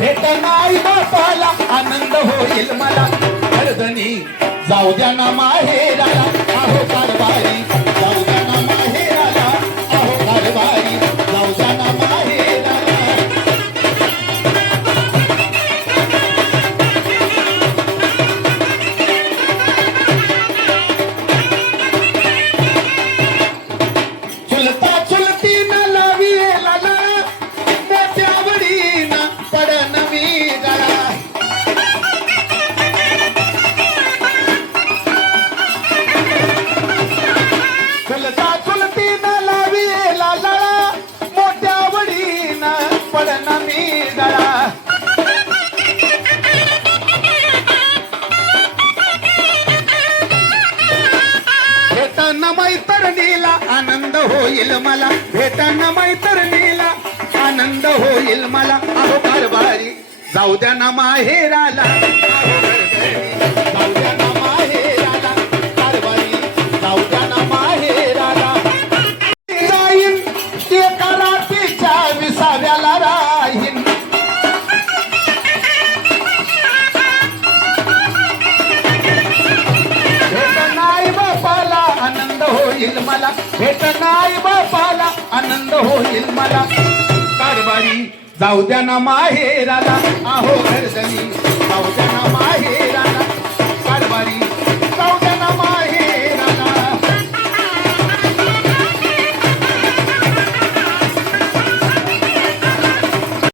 भेट नाही बापाला आनंद होईल मला गर्दनी जाऊ द्या ना माहेराला आहो कारभारी जाऊ द्या ना माहेराला आहो कारभारी जाऊ द्या ना माहेराला चुलता चुलती न लावी लाला मोठ्यावडी न पडन मी गळा चुलता चुलती न लावी लाला मोठ्यावडी न पडन मी गळा भेटन मैत्रिणीला आनंद होईल मला भेटन मैत्रिणीला आनंद होईल मला अहो कारभारी जाऊ द्या ना माहेराला अहो कारभारी, जाऊ द्या ना माहेराला कारभारी जाऊ द्या ना माहेराला राहीन एका रात्रीच्या विसाव्याला राहीन आनंद होईल मला भेट नाही बापाला आनंद होईल मला कारभारी जाऊ द्या ना माहेराला आहो गर्दनी जाऊ द्या ना माहेराला